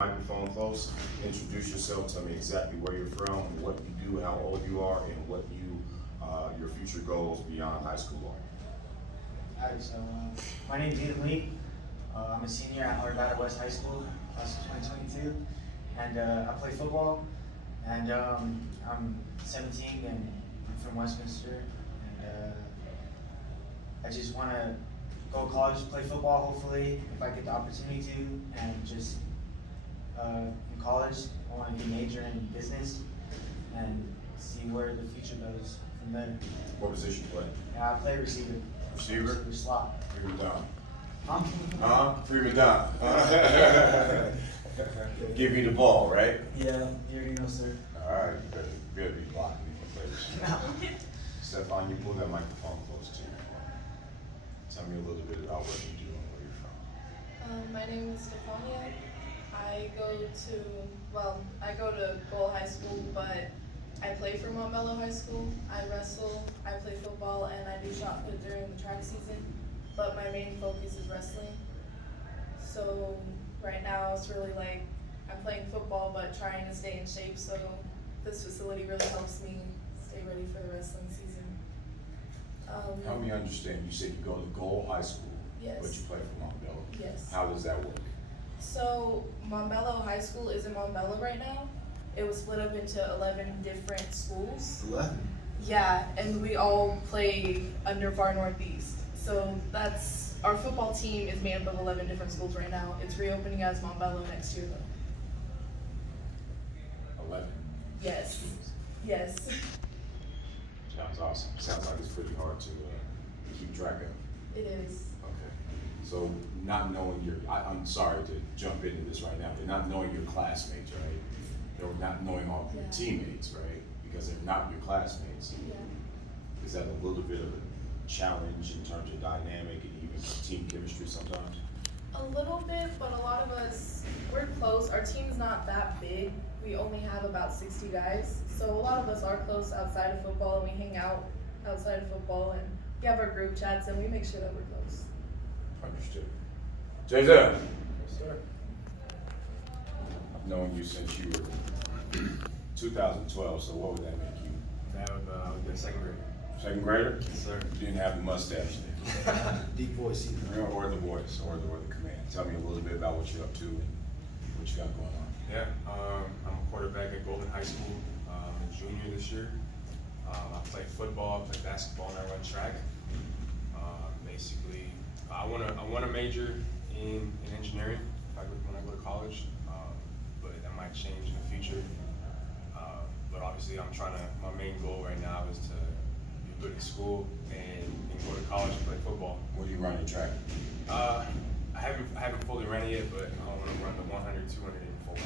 Microphone close. Introduce yourself. Tell me exactly where you're from, what you do, how old you are, and what your future goals beyond high school are. Hi, my name is Ean Lee. I'm a senior at Arvada West High School, class of 2022, and I play football. And I'm 17 and I'm from Westminster, and I just want to go to college, play football. Hopefully, if I get the opportunity to, and just in college, I want to be major in business and see where the future goes from there. What position you play? Yeah, I play receiver. Receiver? Slot. Prima donna. Huh? Prima donna. Give me the ball, right? Yeah, you already know, sir. All right, you better be blocking me for plays. Stefania, you pull that microphone close to you. Tell me a little bit about what you do and where you're from. My name is Stefania. I go to Goal High School, but I play for Montbello High School. I wrestle, I play football, and I do shot put during the track season. But my main focus is wrestling. So right now it's really like I'm playing football, but trying to stay in shape. So this facility really helps me stay ready for the wrestling season. Help me understand. You said you go to Goal High School, Yes. but you play for Montbello. Yes. How does that work? So Montbello High School is in Montbello right now. It was split up into 11 different schools. 11. Yeah, and we all play under Far Northeast. So that's, our football team is made up of 11 different schools right now. It's reopening as Montbello next year though. 11. Yes, yes. Sounds awesome. Sounds like it's pretty hard to keep track of. It is. Okay. So not knowing I'm sorry to jump into this right now, they're not knowing your classmates, right? They're not knowing all of your teammates, right? Because they're not your classmates. Yeah. Is that a little bit of a challenge in terms of dynamic and even team chemistry sometimes? A little bit, but a lot of us, we're close. Our team's not that big. We only have about 60 guys. So a lot of us are close outside of football, and we hang out outside of football, and we have our group chats, and we make sure that we're close. Understood. Jazell. Yes, sir. I've known you since you were 2012, so what would that make you? That would be second grade. Second grader? Yes, sir. You didn't have the mustache then. Deep voice. Or the voice, or the command. Tell me a little bit about what you're up to and what you got going on. Yeah, I'm a quarterback at Golden High School. I'm a junior this year. I play football, I play basketball, and I run track. Basically, I want to major in engineering when I go to college, but that might change in the future. But obviously, my main goal right now is to be good at school and go to college and play football. What do you run in track? I haven't fully ran it yet, but I want to run the 100, 200, and 400.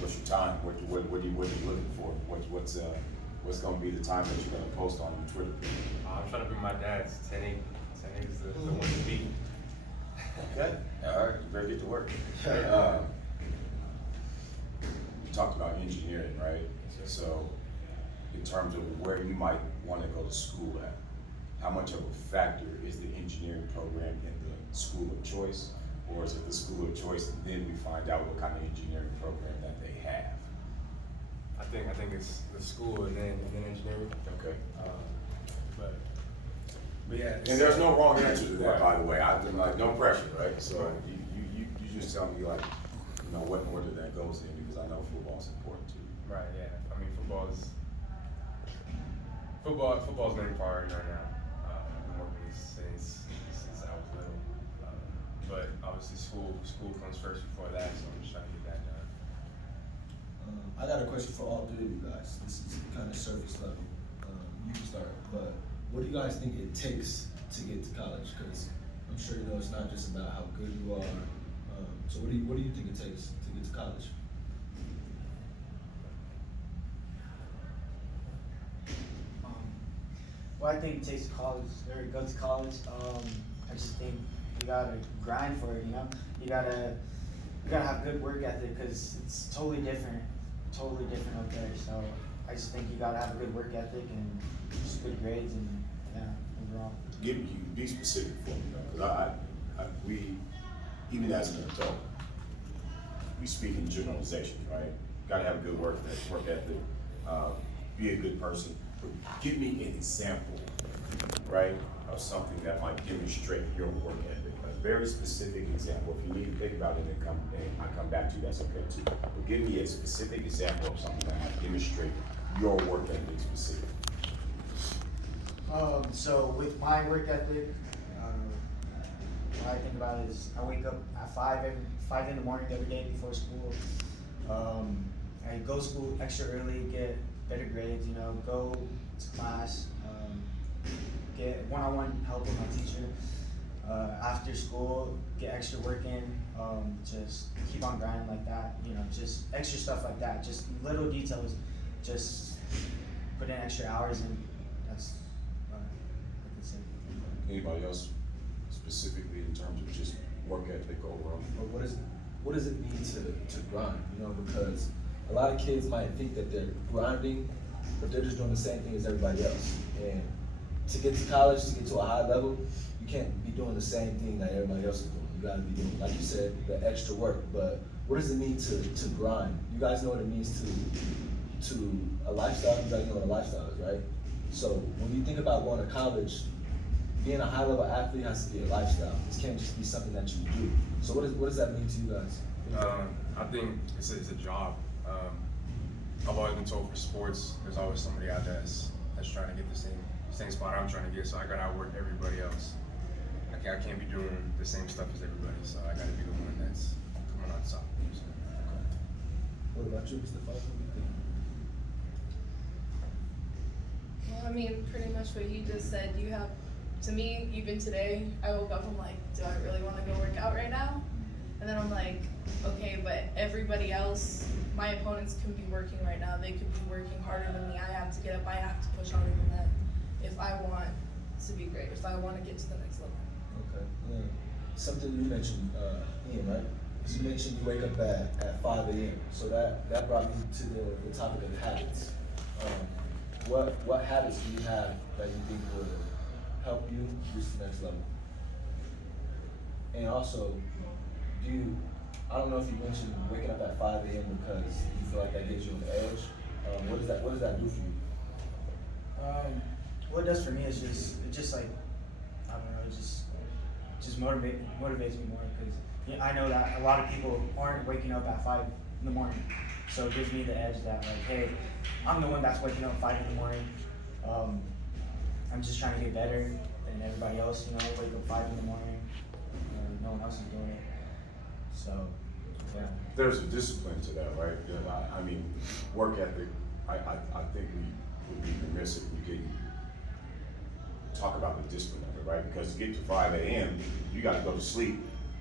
What's your time? What are you looking for? What's going to be the time that you're going to post on your Twitter? I'm trying to beat my dad's 10-8. 10-8 is the one to beat. Okay. All right. You better get to work. You talked about engineering, right? So, in terms of where you might want to go to school at, how much of a factor is the engineering program in the school of choice, or is it the school of choice and then we find out what kind of engineering program that they have? I think it's the school and then engineering. Okay. But yeah. And there's no wrong answer to that, Right. by the way. I'm like, no pressure, right? So you just tell me like, what order that goes in, because I know football's important too. Right. Yeah. I mean, football's the main priority right now. I've been working since I was little. But obviously, school comes first before that, so I'm just trying to get that done. I got a question for all three of you guys. This is kind of surface level. You can start, but what do you guys think it takes to get to college? Because I'm sure you know it's not just about how good you are. So what do you think it takes to get to college? What I think it takes to college, or go to college, I just think you gotta grind for it. You gotta have good work ethic, because it's totally different out there. So I just think you gotta have a good work ethic and just good grades, and overall. Be specific for me, because we even as an adult, we speak in generalizations, right? Gotta have a good work ethic, be a good person. But give me an example, right, of something that might demonstrate your work ethic. A very specific example. If you need to think about it and I come back to you, that's okay too. But give me a specific example of something that might demonstrate your work ethic specifically. So with my work ethic, what I think about is I wake up at 5 in the morning every day before school. I go to school extra early, get better grades, you know, go to class, get one-on-one help with my teacher. After school, get extra work in, just keep on grinding like that, you know, just extra stuff like that, just little details, just put in extra hours and that's what I can say. Anybody else specifically in terms of just work ethic overall? But what does it mean to grind? You know, because a lot of kids might think that they're grinding, but they're just doing the same thing as everybody else. And to get to college, to get to a high level, you can't be doing the same thing that everybody else is doing. You gotta be doing, like you said, the extra work. But what does it mean to grind? You guys know what it means to a lifestyle. You guys know what a lifestyle is, right? So when you think about going to college, being a high level athlete has to be a lifestyle. This can't just be something that you do. So what does that mean to you guys? I think it's a job. I've always been told for sports, there's always somebody out there that's trying to get the same spot I'm trying to get. So I gotta outwork everybody else. I can't be doing the same stuff as everybody. So I gotta be the one that's coming on top. So. What about you, Stefania? What do you think? Well, I mean, pretty much what you just said. You have, to me, even today, I woke up, I'm like, do I really want to go work out right now? And then I'm like, okay, but everybody else, my opponents can be working right now. They could be working harder than me. I have to get up. I have to push harder than them if I want to be great, if I want to get to the next level. Okay. Yeah. Something you mentioned, Ian, right? You mentioned you wake up at 5 a.m. So that brought me to the topic of habits. What habits do you have that you think would help you reach the next level? And also, I don't know if you mentioned waking up at 5 a.m. because you feel like that gives you an edge. What does that do for you? What it does for me is just like, I don't know, it just motivates me more because I know that a lot of people aren't waking up at 5 in the morning. So it gives me the edge that like, hey, I'm the one that's waking up at 5 in the morning. I'm just trying to get better than everybody else, you know, wake up 5 in the morning. No one else is doing it. So, yeah. There's a discipline to that, right? I mean, work ethic, I think we would be remiss if we didn't talk about the discipline of it, right? Because to get to 5 a.m., you got to go to sleep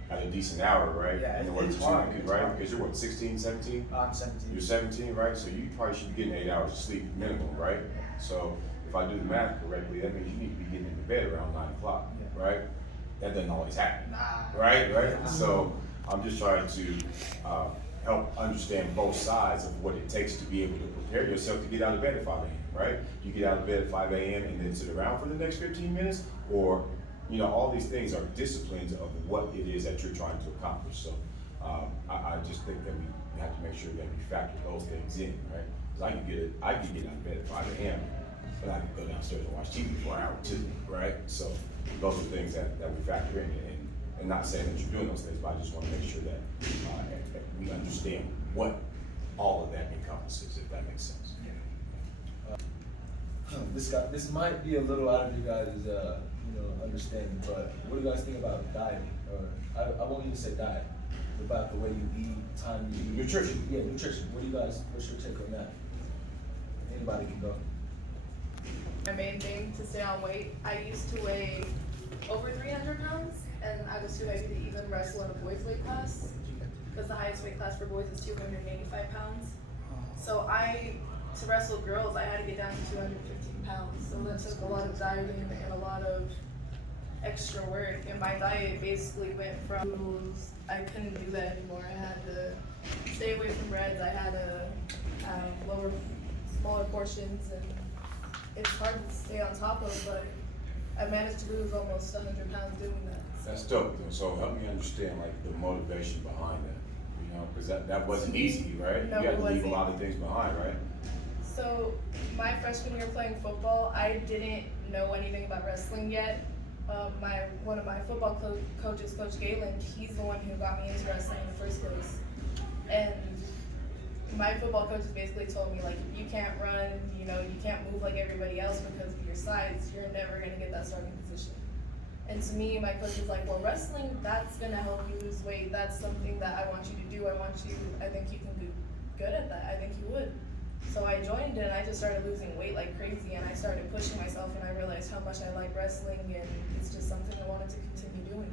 at a decent hour, right? Yeah, in order it's to, hard. right? Because you're what, 16, 17? I'm 17. You're 17, right? So you probably should be getting 8 hours of sleep minimum, right? So if I do the math correctly, that means you need to be getting into bed around 9 o'clock, right? That doesn't always happen, right? Yeah. So I'm just trying to help understand both sides of what it takes to be able to prepare yourself to get out of bed at 5 a.m., right? You get out of bed at 5 a.m. and then sit around for the next 15 minutes, or, you know, all these things are disciplines of what it is that you're trying to accomplish. So I just think that we have to make sure that we factor those things in, right? Because I can get out of bed at 5 a.m., but I can go downstairs and watch TV for an hour too, right? So those are things that we factor in, and not saying that you're doing those things, but I just want to make sure that we understand what all of that encompasses, if that makes sense. This might be a little out of you guys' understanding, but what do you guys think about dieting? Or I won't even say diet, about the way you eat, time you eat. Nutrition. Yeah, nutrition. What's your take on that? Anybody can go. My main thing to stay on weight, I used to weigh over 300 pounds, and I was too heavy to even wrestle in a boys weight class, because the highest weight class for boys is 285 pounds. So to wrestle girls, I had to get down to 215 pounds. So that took a lot of dieting and a lot of extra work. And my diet basically went from noodles. I couldn't do that anymore. I had to stay away from breads. I had to smaller portions, and it's hard to stay on top of, but I managed to lose almost 100 pounds doing that. That's dope. So help me understand like the motivation behind that, you know, because Because that wasn't easy, right? No, You had it to leave a wasn't. lot of things behind, right? So my freshman year playing football, I didn't know anything about wrestling yet. One of my football coaches, Coach Galen, he's the one who got me into wrestling in the first place. And my football coaches basically told me, like, if you can't run, you know, you can't move like everybody else because of your size, you're never gonna get that starting position. And to me, my coach was like, well, wrestling, that's gonna help you lose weight. That's something that I want you to do. I think you can be good at that. I think you would. So I joined and I just started losing weight like crazy, and I started pushing myself, and I realized how much I like wrestling, and it's just something I wanted to continue doing.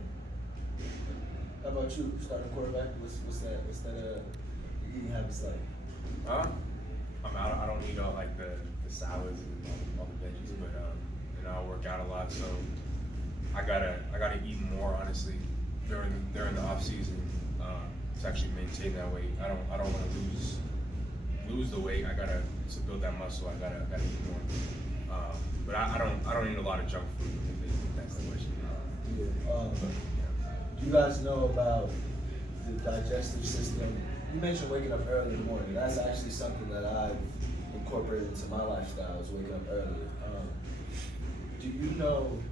How about you, starting quarterback? What's that eating habits like? I don't eat all like the salads and all the veggies, but you know, I work out a lot, so I gotta eat more honestly during the off season to actually maintain that weight. I don't want to lose the weight. To build that muscle. I gotta eat more. But I don't eat a lot of junk food. If that's the question. Do you guys know about the digestive system? You mentioned waking up early in the morning. That's actually something that I've incorporated into my lifestyle, is waking up early. Do you know,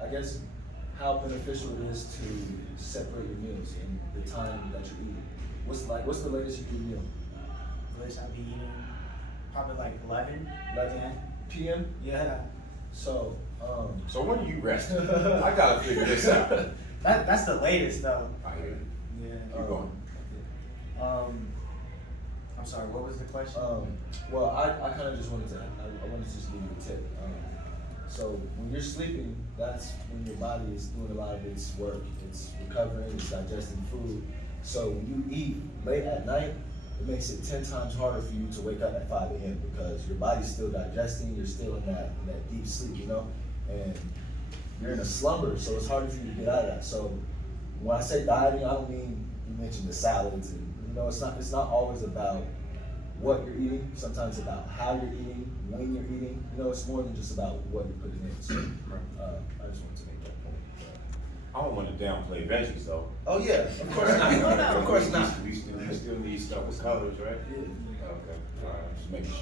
I guess, how beneficial it is to separate your meals and the time that you're eating? What's the latest you eat meal? Latest I'll be eating probably like 11 p.m.? Yeah. So, So when do you rest? I gotta figure this out. That's the latest though. I hear you. Yeah. Keep going. I'm sorry, what was the question? Well, I kind of just wanted to, I wanted to just give you a tip. So when you're sleeping, that's when your body is doing a lot of its work. It's recovering, it's digesting food. So when you eat late at night, it makes it 10 times harder for you to wake up at 5 a.m. because your body's still digesting, you're still in that deep sleep, you know? And you're in a slumber, so it's harder for you to get out of that. So when I say dieting, I don't mean, you mentioned the salads, and you know, it's not always about what you're eating. Sometimes it's about how you're eating, when you're eating. You know, it's more than just about what you're putting in. So I just wanted to make that point. I don't want to downplay veggies though. Oh yeah, of course not. Of course not. We still need stuff with colors, right? Yeah. Okay. All right. Just making sure.